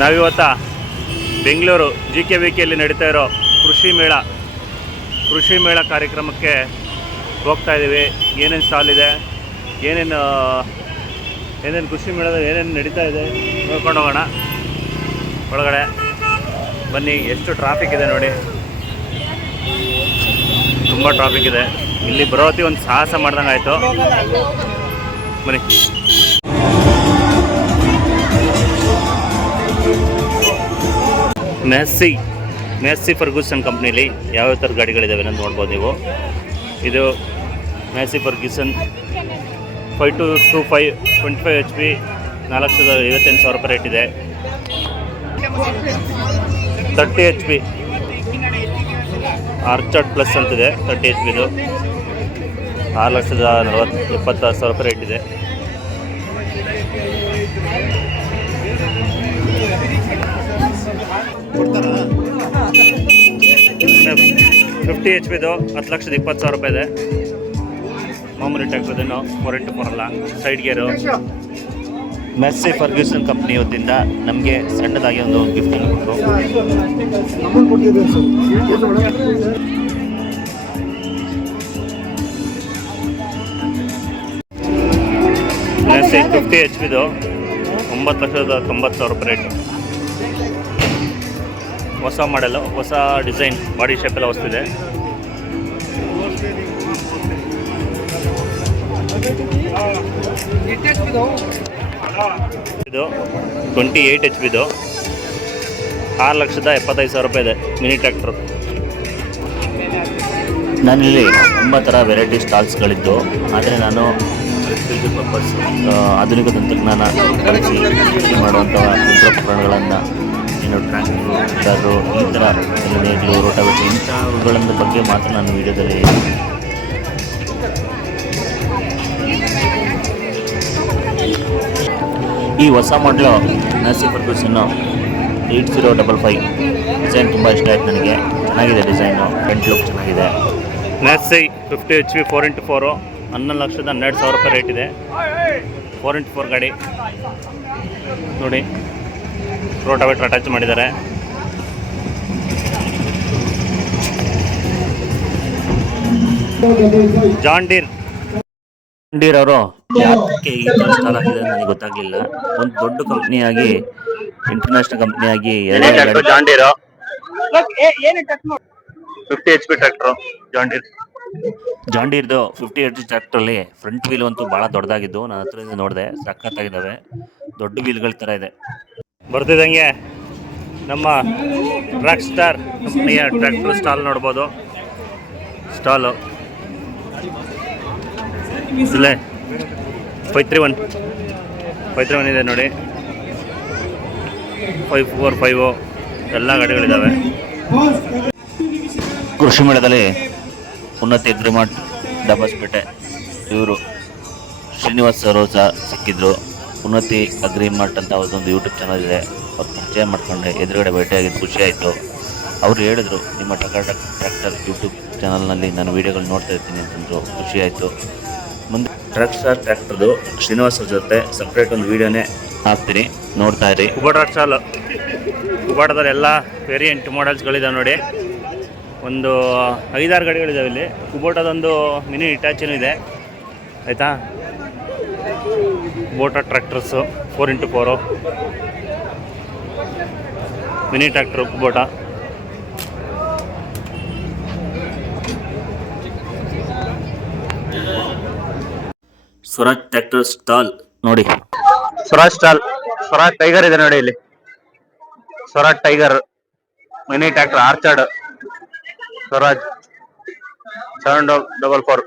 ನಾವಿವತ್ತ ಬೆಂಗಳೂರು GKVKಯಲ್ಲಿ ನಡೀತಾ ಇರೋ ಕೃಷಿ ಮೇಳ ಕಾರ್ಯಕ್ರಮಕ್ಕೆ ಹೋಗ್ತಾ ಇದ್ದೀವಿ. ಏನೇನು ಸ್ಟಾಲ್ ಇದೆ, ಏನೇನು ಕೃಷಿ ಮೇಳದ ಏನೇನು ನಡೀತಾ ಇದೆ ನೋಡ್ಕೊಂಡು ಹೋಗೋಣ. ಒಳಗಡೆ ಬನ್ನಿ. ಎಷ್ಟು ಟ್ರಾಫಿಕ್ ಇದೆ ನೋಡಿ, ತುಂಬ ಟ್ರಾಫಿಕ್ ಇದೆ. ಇಲ್ಲಿ ಬರೋತಿ ಒಂದು ಸಾಹಸ ಮಾಡ್ದಂಗೆ ಆಯಿತು. ಬನ್ನಿ. ಮ್ಯಾಸಿ ಫರ್ಗೂಸನ್ ಕಂಪ್ನಿಲಿ ಯಾವ್ಯಾವ ಥರ ಗಾಡಿಗಳಿದ್ದಾವೆ ಅಂತ ನೋಡ್ಬೋದು ನೀವು. ಇದು ಮ್ಯಾಸಿ ಫರ್ಗೂಸನ್ 5225 25 HP 4,58,000 ರೂಪಾಯಿ ರೇಟ್ ಇದೆ. 30 HP ಆರ್ಚರ್ಡ್ ಪ್ಲಸ್ ಅಂತಿದೆ. 30 HP ಇದು 6,70,000 ರೂಪಾಯಿ ರೇಟ್ ಇದೆ. $50 HP ಇದು 10,20,000 ರೂಪಾಯಿ ಇದೆ. ಮಾಮೂಲಿ ಟ್ಯಾಕ್ಟರ್ ಇದನ್ನು 4x4 ಅಲ್ಲ, ಸೈಡ್ ಗೇರು. ಮ್ಯಾಸಿ ಫರ್ಗ್ಯೂಸನ್ ಕಂಪ್ನಿ ವತಿಯಿಂದ ನಮಗೆ ಸಣ್ಣದಾಗಿ ಒಂದು ಗಿಫ್ಟ್ ಕೊಟ್ಟರು. ಮ್ಯಾಸಿ 50 HP ಇದು 9,90,000 ರೂಪಾಯಿ ರೇಟು. ಹೊಸ ಮಾಡೆಲ್ಲು, ಹೊಸ ಡಿಸೈನ್, ಬಾಡಿ ಶೇಪ್ ಎಲ್ಲ ಹೊಸ್ತಿದೆ. ಇದು 28 HP ಇದು 6,75,000 ರೂಪಾಯಿ ಇದೆ. Mini tractor. ನಾನಿಲ್ಲಿ ತುಂಬ ಥರ ವೆರೈಟಿ ಸ್ಟಾಲ್ಸ್ಗಳಿದ್ದು, ಆದರೆ ನಾನು ಪರ್ಪಸ್ ಆಧುನಿಕ ತಂತ್ರಜ್ಞಾನ ಬಳಸಿ ಕೃಷಿ ಮಾಡುವಂಥ ಯಂತ್ರೋಪಕರಣಗಳನ್ನು, ಟ್ರ್ಯಾಕ್ಟರು, ಈ ಥರ ನೇಗಿಲು, ರೋಟಾವೇಟರ್ ಇಂಥವುಗಳ ಬಗ್ಗೆ ಮಾತ್ರ ನಾನು ವಿಡಿಯೋದಲ್ಲಿ ಈ ಹೊಸ ಮಾಡಲು ಮ್ಯಾಸಿ ಫರ್ಗೂಸನ್ನು 8055 ಡಿಸೈನ್ ತುಂಬ ಇಷ್ಟ ಆಯ್ತು ನನಗೆ. ಚೆನ್ನಾಗಿದೆ ಡಿಸೈನು, ಫ್ರಂಟ್ ಲುಕ್ ಚೆನ್ನಾಗಿದೆ. ಮ್ಯಾಸಿ 50 HP 4x4 11,12,000 ರೂಪಾಯಿ ರೇಟ್ ಇದೆ. 4x4 ಗಾಡಿ ನೋಡಿ, ರೋಟಾವೇಟರ್ ಅಟ್ಯಾಚ್ ಮಾಡಿದ್ದಾರೆ. ಜಾನ್ ಡೀರ್ ಅವರು ಯಾಕೆ ಈ ಥರ ಸ್ಟಾಲ್ ಹಾಕಿದ್ದಾರೆ ನನಗೆ ಗೊತ್ತಾಗಲಿಲ್ಲ. ಒಂದು ದೊಡ್ಡ ಕಂಪ್ನಿಯಾಗಿ, ಇಂಟರ್ನ್ಯಾಷನಲ್ ಕಂಪ್ನಿಯಾಗಿ John Deere 50 HP tractor. John ಡೀರ್ದು 50 HP ಟ್ರ್ಯಾಕ್ಟ್ರಲ್ಲಿ ಫ್ರಂಟ್ ವೀಲ್ ಅಂತೂ ಭಾಳ ದೊಡ್ಡದಾಗಿದ್ದು, ನಾನು ಹತ್ರದಿಂದ ನೋಡಿದೆ, ಸಖತ್ತಾಗಿದ್ದಾವೆ. ದೊಡ್ಡ ವೀಲ್ಗಳ ಥರ ಇದೆ. ಬರ್ತಿದ್ದಂಗೆ ನಮ್ಮ ಟ್ರ್ಯಾಕ್ ಸ್ಟಾರ್ ಕಂಪ್ನಿಯ ಟ್ರ್ಯಾಕ್ಟರ್ ಸ್ಟಾಲ್ ನೋಡ್ಬೋದು. ಸ್ಟಾಲು ಇಲ್ಲೇ 531 ಇದೆ ನೋಡಿ. 545 ಎಲ್ಲ ಗಾಡಿಗಳಿದ್ದಾವೆ. ಕೃಷಿ ಮೇಳದಲ್ಲಿ ಉನ್ನತಿ ಅಗ್ರಿಮಾರ್ಟ್ ಡಬಸ್ಪೇಟೆ ಇವರು ಶ್ರೀನಿವಾಸ್ ಅವರು ಸಹ ಸಿಕ್ಕಿದ್ರು. ಉನ್ನತಿ ಅಗ್ರಿಮಾರ್ಟ್ ಅಂತ ಒಂದು ಯೂಟ್ಯೂಬ್ ಚಾನಲ್ ಇದೆ, ಅವ್ರು ಪರಿಚಯ ಮಾಡ್ಕೊಂಡೆ, ಎದುರುಗಡೆ ಭೇಟಿಯಾಗಿದ್ದು ಖುಷಿ ಆಯಿತು. ಅವರು ಹೇಳಿದ್ರು, ನಿಮ್ಮ ಟ್ರ್ಯಾಕ್ಟರ್ ಯೂಟ್ಯೂಬ್ ಚಾನಲ್ನಲ್ಲಿ ನಾನು ವೀಡಿಯೋಗಳು ನೋಡ್ತಾ ಇರ್ತೀನಿ ಅಂತಂದರು. ಖುಷಿ ಆಯಿತು. ಮುಂದೆ ಟ್ರ್ಯಾಕ್ಟರ್ದು ಶ್ರೀನಿವಾಸ್ ಅವ್ರ ಜೊತೆ ಸಪ್ರೇಟ್ ಒಂದು ವೀಡಿಯೋನೇ ಹಾಕ್ತೀನಿ, ನೋಡ್ತಾ ಇರಿ. ಕುಬಾಟದಲ್ಲಿ ಎಲ್ಲ ವೇರಿಯಂಟ್ ಮಾಡೆಲ್ಸ್ಗಳಿದ್ದಾವೆ ನೋಡಿ. ಒಂದು 5-6 ಗಾಡಿಗಳಿದ್ದಾವೆ ಇಲ್ಲಿ. ಕುಬೋಟದೊಂದು ಮಿನಿ ಇಟಾಚಿನೂ ಇದೆ, ಆಯಿತಾ. Kubota tractors 4x4 mini tractor Kubota. Swaraj tractor stall ನೋಡಿ. ಸ್ವರಾಜ್ ಟೈಗರ್ ಇದೆ ನೋಡಿ ಇಲ್ಲಿ. Swaraj tiger mini tractor orchard Swaraj 744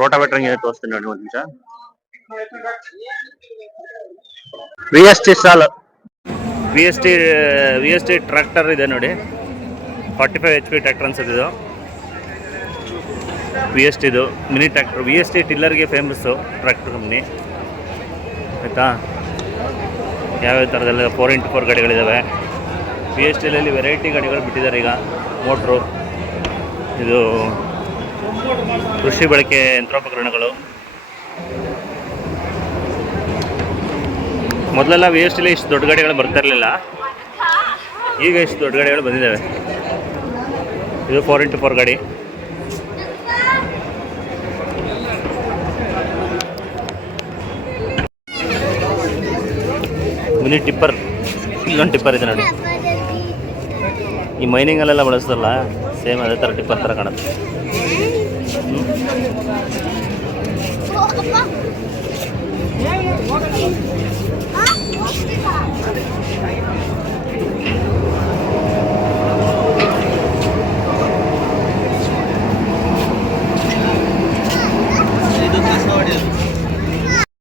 rotavator ತೋರಿಸ್ತೀನಿ ನೋಡಿ ಒಂದು ನಿಮಿಷ. VST ಟ್ರ್ಯಾಕ್ಟರ್ ಇದೆ ನೋಡಿ. 45 HP ಟ್ರ್ಯಾಕ್ಟರ್ ಅನ್ಸುತ್ತಿದ್ದು. VST ಇದು ಮಿನಿ ಟ್ರ್ಯಾಕ್ಟರ್. VST ಟಿಲ್ಲರ್ಗೆ ಫೇಮಸ್ಸು ಟ್ರ್ಯಾಕ್ಟರ್ ಕಂಪ್ನಿ, ಆಯಿತಾ. ಯಾವ್ಯಾವ ಥರದೆಲ್ಲ 4x4 ಗಾಡಿಗಳಿದ್ದಾವೆ. VSTಯಲ್ಲಿ ವೆರೈಟಿ ಗಾಡಿಗಳು ಬಿಟ್ಟಿದ್ದಾರೆ ಈಗ. ಮೋಟ್ರು, ಇದು ಕೃಷಿ ಬಳಕೆ ಯಂತ್ರೋಪಕರಣಗಳು. ಮೊದಲೆಲ್ಲ ವಿ ಎಸ್ ಟಿಲಿ ಇಷ್ಟು ದೊಡ್ಡ ಗಾಡಿಗಳು ಬರ್ತಾ ಇರಲಿಲ್ಲ, ಈಗ ಇಷ್ಟು ದೊಡ್ಡ ಗಾಡಿಗಳು ಬಂದಿದ್ದಾವೆ. ಇದು 4x4 ಗಾಡಿ. ಮಿನಿ ಟಿಪ್ಪರ್, ಇಲ್ಲೊಂದು ಟಿಪ್ಪರ್ ಇದೆ ನೋಡಿ. ಈ ಮೈನಿಂಗಲ್ಲೆಲ್ಲ ಬಳಸ್ತಲ್ಲ, ಸೇಮ್ ಅದೇ ಥರ ಟಿಪ್ಪರ್ ಥರ ಕಾಣುತ್ತೆ.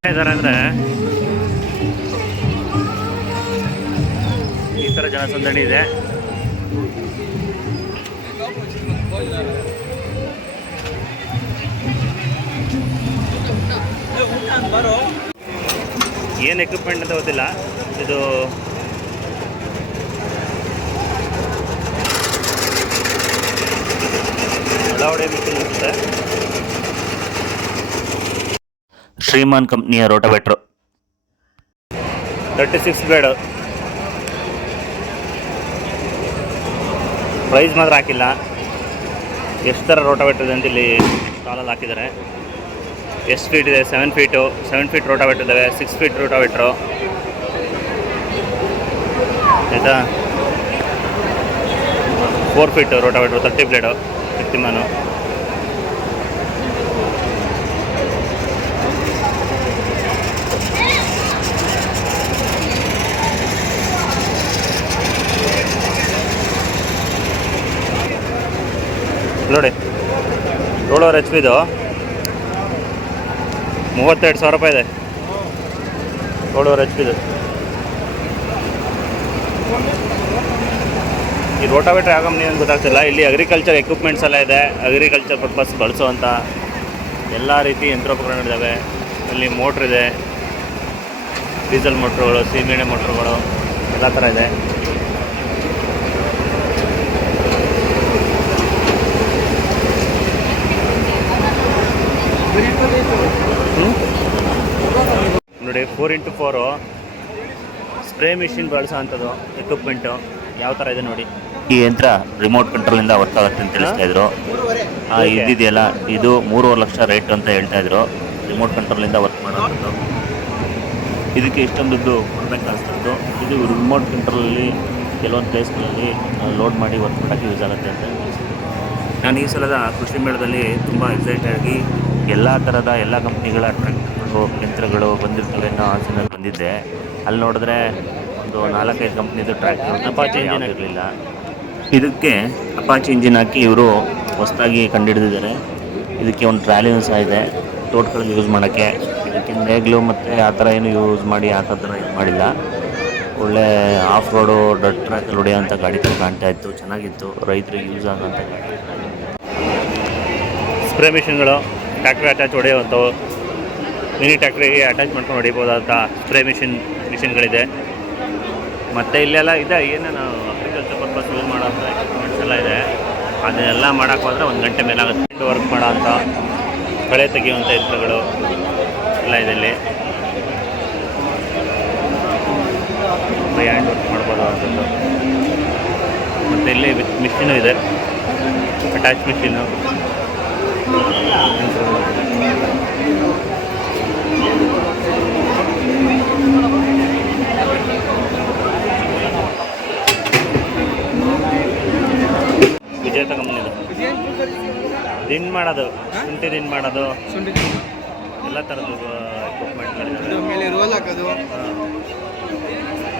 ಇದ್ದಾರೆ ಅಂದರೆ ಈ ಥರ ಜನಸಂದಣಿ ಇದೆ. ಏನು ಎಕ್ವಿಪ್ಮೆಂಟ್ ಅಂತ ಗೊತ್ತಿಲ್ಲ. ಇದು ಒಳಗಡೆ ಮಿಷಿನ್ ಅನಿಸುತ್ತೆ. ಶ್ರೀಮಾನ್ ಕಂಪ್ನಿಯ ರೋಟೋವೇಟ್ರು 36 ಬ್ಲೇಡ್. ಪ್ರೈಸ್ ಮಾತ್ರ ಹಾಕಿಲ್ಲ. ಎಷ್ಟು ಥರ ರೋಟೋವೇಟ್ರ್ ಇದೆ ಅಂತ ಇಲ್ಲಿ ಸ್ಟಾಲಲ್ಲಿ ಹಾಕಿದ್ದಾರೆ. ಎಷ್ಟು ಫೀಟ್ ಇದೆ? 7 ಫೀಟ್ ರೋಟೋವೇಟ್ರ್ ಇದ್ದಾವೆ, 6 ಫೀಟ್ ರೋಟೋವೇಟ್ರು ಆಯಿತಾ. 4 ಫೀಟ್ ರೋಟೋವೇಟ್ರು 30 ಬ್ಲೇಡು ಶಕ್ತಿಮಾನು. ನೋಡಿ, ರೋಡೋವರ್ HP ಇದು 32,000 ರೂಪಾಯಿ ಇದೆ. ರೋಡೋವರ್ HP ಇದು. ಈ ರೋಟಾವೇಟ್ರ್ ಯಾವ ಕಂಪ್ನಿ ಅಂತ ಗೊತ್ತಾಗ್ತಿಲ್ಲ. ಇಲ್ಲಿ ಅಗ್ರಿಕಲ್ಚರ್ ಎಕ್ವಿಪ್ಮೆಂಟ್ಸ್ ಎಲ್ಲ ಇದೆ. ಅಗ್ರಿಕಲ್ಚರ್ ಪರ್ಪಸ್ ಬಳಸುವಂಥ ಎಲ್ಲ ರೀತಿ ಯಂತ್ರೋಪಕರಣಗಳಿದ್ದಾವೆ. ಇಲ್ಲಿ ಮೋಟ್ರ್ ಇದೆ, ಡೀಸೆಲ್ ಮೋಟ್ರುಗಳು, ಸೀಮೆಎಣ್ಣೆ ಮೋಟ್ರುಗಳು ಎಲ್ಲ ಥರ ಇದೆ. ನೋಡಿ, 4x4 ಸ್ಪ್ರೇ ಮಿಷಿನ್ ಬಳಸೋ ಅಂಥದ್ದು ಎಕ್ವಿಪ್ಮೆಂಟು ಯಾವ ಥರ ಇದೆ ನೋಡಿ. ಈ ಯಂತ್ರ ರಿಮೋಟ್ ಕಂಟ್ರೋಲಿಂದ ವರ್ಕ್ ಆಗುತ್ತೆ ಅಂತ ತಿಳಿಸ್ತಾಯಿದ್ರು. ಇದ್ದಿದೆಯಲ್ಲ, ಇದು 3.5 ಲಕ್ಷ ರೇಟ್ ಅಂತ ಹೇಳ್ತಾಯಿದ್ರು. ರಿಮೋಟ್ ಕಂಟ್ರೋಲಿಂದ ವರ್ಕ್ ಮಾಡೋದು. ಇದಕ್ಕೆ ಇಷ್ಟೊಂದು ದುಡ್ಡು ಕೊಡಬೇಕಾಗ್ತಿತ್ತು. ಇದು ರಿಮೋಟ್ ಕಂಟ್ರೋಲಲ್ಲಿ ಕೆಲವೊಂದು ಪ್ಲೇಸ್ಗಳಲ್ಲಿ ಲೋಡ್ ಮಾಡಿ ವರ್ಕ್ ಮಾಡೋಕ್ಕೆ ಯೂಸ್ ಆಗುತ್ತೆ ಅಂತ. ನಾನು ಈ ಸಲದ ಕೃಷಿ ಮೇಳದಲ್ಲಿ ತುಂಬ ಎಕ್ಸೈಟ್ ಆಗಿ ಎಲ್ಲ ಥರದ ಎಲ್ಲ ಕಂಪ್ನಿಗಳ ಟ್ರ್ಯಾಕ್ಟರ್ಗಳು, ಯಂತ್ರಗಳು ಬಂದಿರ್ತವೆ ಅನ್ನೋ ಆಸೆನಲ್ಲಿ ಬಂದಿದ್ದೆ. ಅಲ್ಲಿ ನೋಡಿದ್ರೆ ಒಂದು 4-5 ಕಂಪ್ನಿದು ಟ್ರ್ಯಾಕ್ಟರ್ ಅಪಾಚಿ ಇಂಜಿನ್ ಇರಲಿಲ್ಲ. ಇದಕ್ಕೆ ಅಪಾಚಿ ಇಂಜಿನ್ ಹಾಕಿ ಇವರು ಹೊಸದಾಗಿ ಕಂಡುಹಿಡಿದಿದ್ದಾರೆ. ಇದಕ್ಕೆ ಒಂದು ಟ್ರಾಲಿನೂ ಸಹ ಇದೆ ತೋಟಗಳಲ್ಲಿ ಯೂಸ್ ಮಾಡೋಕ್ಕೆ. ಇದಕ್ಕೆ ನೇಗ್ಲು ಮತ್ತು ಆ ಥರ ಏನು ಯೂಸ್ ಮಾಡಿ ಆ ಥರ ಇದು ಮಾಡಿಲ್ಲ. ಒಳ್ಳೆ ಆಫ್ ರೋಡು ಡಟ್ ಟ್ರ್ಯಾಕಲ್ಲಿ ಹೊಡೆಯೋಂಥ ಗಾಡಿ ಥರ ಕಾಣ್ತಾ ಇತ್ತು. ಚೆನ್ನಾಗಿತ್ತು, ರೈತರಿಗೆ ಯೂಸ್ ಆಗೋಂಥ ಗಾಡಿ. ಸ್ಪ್ರೇ ಮಿಷಿನ್ಗಳು ಟ್ರ್ಯಾಕ್ಟ್ರಿ ಅಟ್ಯಾಚ್ ಹೊಡೆಯುವಂಥವು, ಮಿನಿ ಟ್ರ್ಯಾಕ್ಟ್ರಿಗೆ ಅಟ್ಯಾಚ್ ಮಾಡ್ಕೊಂಡು ಹೊಡಿಬೋದಾದಂಥ ಸ್ಪ್ರೇ ಮಿಷಿನ್ಗಳಿದೆ. ಮತ್ತು ಇಲ್ಲೆಲ್ಲ ಇದೆ, ಏನೇನು ಅಗ್ರಿಕಲ್ಚರ್ ಪರ್ಪಸ್ ಯೂಸ್ ಮಾಡೋಂಥ ಎಕ್ವಿಪ್ಮೆಂಟ್ಸ್ ಎಲ್ಲ ಇದೆ. ಅದನ್ನೆಲ್ಲ ಮಾಡೋಕ್ಕೆ ಹೋದರೆ 1 ಗಂಟೆ ಮೇಲಾಗುತ್ತೆ. ವರ್ಕ್ ಮಾಡೋಂಥ ಕಳೆ ತೆಗೆಯುವಂಥ ಯಂತ್ರಗಳು ಎಲ್ಲ ಇದೆ ಇಲ್ಲಿ. ಹ್ಯಾಂಡ್ ವರ್ಕ್ ಮಾಡ್ಬೋದು ಅಂಥದ್ದು. ಮತ್ತು ಇಲ್ಲಿ ಮಿಷಿನು ಇದೆ, ಅಟ್ಯಾಚ್ ಮಿಷಿನು. ವಿಜೇತ ಕಂಪ್ನಿದು ದಿಂಡು ಮಾಡೋದು, ಶುಂಠಿ ದಿಂಡು ಮಾಡೋದು, ಎಲ್ಲ ಥರದ್ದು ಎಕ್ವಿಪ್ಮೆಂಟ್ಗಳಿದೆ.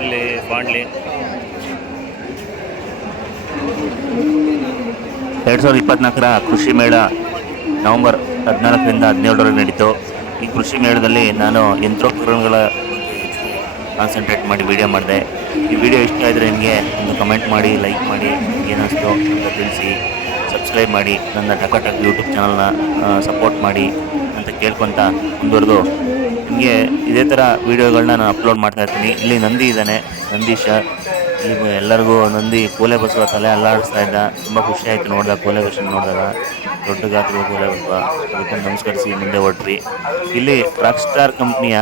ಇಲ್ಲಿ ಬಾಂಡ್ಲಿ 2024ರ ಕೃಷಿ ಮೇಳ ನವೆಂಬರ್ 14ರಿಂದ 17ರವರೆಗೆ ನಡೀತು. ಈ ಕೃಷಿ ಮೇಳದಲ್ಲಿ ನಾನು ಯಂತ್ರೋಪಕರಣಗಳ ಕಾನ್ಸಂಟ್ರೇಟ್ ಮಾಡಿ ವಿಡಿಯೋ ಮಾಡಿದೆ. ಈ ವಿಡಿಯೋ ಇಷ್ಟ ಆದರೆ ನಿಮಗೆ ಒಂದು ಕಮೆಂಟ್ ಮಾಡಿ, ಲೈಕ್ ಮಾಡಿ, ಏನಿಸ್ತು ಅಂತ ತಿಳಿಸಿ, ಸಬ್ಸ್ಕ್ರೈಬ್ ಮಾಡಿ, ನನ್ನ ಟಕಟಕ್ ಯೂಟ್ಯೂಬ್ ಚಾನಲ್ನ ಸಪೋರ್ಟ್ ಮಾಡಿ ಅಂತ ಕೇಳ್ಕೊತ ಮುಂದುವರೆದು ನಿಮಗೆ ಇದೇ ಥರ ವೀಡಿಯೋಗಳನ್ನ ನಾನು ಅಪ್ಲೋಡ್ ಮಾಡ್ತಾಯಿರ್ತೀನಿ. ಇಲ್ಲಿ ನಂದಿ ಇದ್ದಾನೆ, ನಂದೀಶ. ಇಲ್ಲಿ ಎಲ್ಲರಿಗೂ ನಂದಿ ಕೋಲೆ ಬಸವ ತಲೆ ಅಲ್ಲಾಡಿಸ್ತಾ ಇದ್ದ. ತುಂಬ ಖುಷಿ ಆಯಿತು ನೋಡಿದಾಗ, ಕೋಲೆ ಬಸವ ನೋಡಿದಾಗ. ದೊಡ್ಡ ಗಾತ್ರದ ಕೋಲೆ ಬಸವ. ಅದಕ್ಕೆ ನಮಸ್ಕರಿಸಿ ಮುಂದೆ ಹೊರಟ್ರಿ. ಇಲ್ಲಿ ರಾಕ್ ಸ್ಟಾರ್ ಕಂಪ್ನಿಯ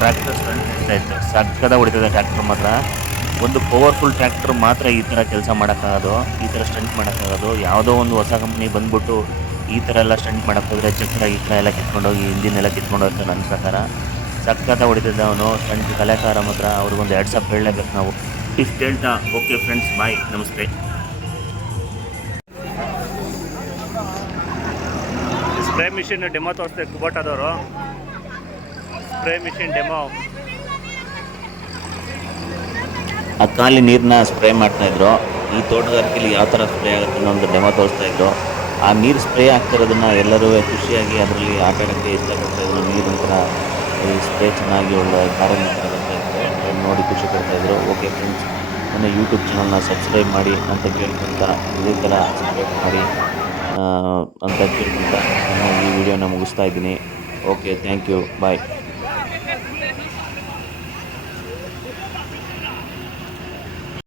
ಟ್ರ್ಯಾಕ್ಟರ್ ಸ್ಟಂಟ್ ನಡೀತಾ ಇತ್ತು. ಸಕ್ಕದ ಹೊಡಿತದೆ ಟ್ರ್ಯಾಕ್ಟರ್ ಮಾತ್ರ. ಒಂದು ಪವರ್ಫುಲ್ ಟ್ರ್ಯಾಕ್ಟರ್ ಮಾತ್ರ ಈ ಥರ ಕೆಲಸ ಮಾಡೋಕ್ಕಾಗೋದು, ಈ ಥರ ಸ್ಟಂಟ್ ಮಾಡೋಕ್ಕಾಗೋದು. ಯಾವುದೋ ಒಂದು ಹೊಸ ಕಂಪ್ನಿ ಬಂದ್ಬಿಟ್ಟು ಈ ಥರ ಎಲ್ಲ ಸ್ಟಂಟ್ ಮಾಡೋಕ್ಕೆ ಹೋದರೆ ಚಕ್ರ ಗಿಕ್ರ ಎಲ್ಲ ಕಿತ್ಕೊಂಡೋಗಿ ಇಂಜಿನ್ ಕಿತ್ಕೊಂಡು ಹೋಗ್ತಾರೆ ನನ್ನ ಪ್ರಕಾರ. ಸಕ್ಕತ್ತ ಹೊಡಿತಿದ್ದ ಅವನು ಸ್ಟಂಟ್ ಕಲೆಕಾರ ಮಾತ್ರ. ಅವ್ರಿಗೊಂದು 2 ಸಪ್ ಹೇಳಲೇಬೇಕು ನಾವು. ಇಷ್ಟು ಹೇಳ್ತಾ ಓಕೆ ಫ್ರೆಂಡ್ಸ್, ಬಾಯ್, ನಮಸ್ತೆ. ಸ್ಪ್ರೇ ಮಿಷಿನ್ ಡೆಮೋ ತೋರಿಸ್ತೆ ಕುಬೋಟಾದವರು. Spray machine demo. ಆ ಖಾಲಿ ನೀರನ್ನ ಸ್ಪ್ರೇ ಮಾಡ್ತಾಯಿದ್ರು. ಈ ತೋಟಗಾರಿಕೆಯಲ್ಲಿ ಯಾವ ಥರ ಸ್ಪ್ರೇ ಆಗುತ್ತೆ ಅನ್ನೋ ಒಂದು ಡೆಮೋ ತೋರಿಸ್ತಾಯಿದ್ರು. ಆ ನೀರು ಸ್ಪ್ರೇ ಆಗ್ತಿರೋದನ್ನು ಎಲ್ಲರೂ ಖುಷಿಯಾಗಿ ಅದರಲ್ಲಿ ಆಟ ಆಡೋಕ್ಕೆ ಇಷ್ಟಪಡ್ತಾಯಿದ್ರು. ನೀರಿನ ಥರ ಈ ಸ್ಪ್ರೇ ಚೆನ್ನಾಗಿ ಒಳ್ಳೆ ಕಾರಿನ ಥರ ಬರ್ತಾಯಿದ್ರು. ಅದನ್ನು ನೋಡಿ ಖುಷಿ ಪಡ್ತಾಯಿದ್ರು. ಓಕೆ ಫ್ರೆಂಡ್ಸ್, ನನ್ನ ಯೂಟ್ಯೂಬ್ ಚಾನಲ್ನ ಸಬ್ಸ್ಕ್ರೈಬ್ ಮಾಡಿ ಅಂತ ಕೇಳ್ಕೊತ, ಇದೇ ಥರ ಸಬ್ಸ್ಕ್ರೈಬ್ ಮಾಡಿ ಅಂತ ಕೇಳ್ಕೊತ ನಾನು ಈ ವಿಡಿಯೋನ ಮುಗಿಸ್ತಾ ಇದ್ದೀನಿ. Okay, thank you, bye.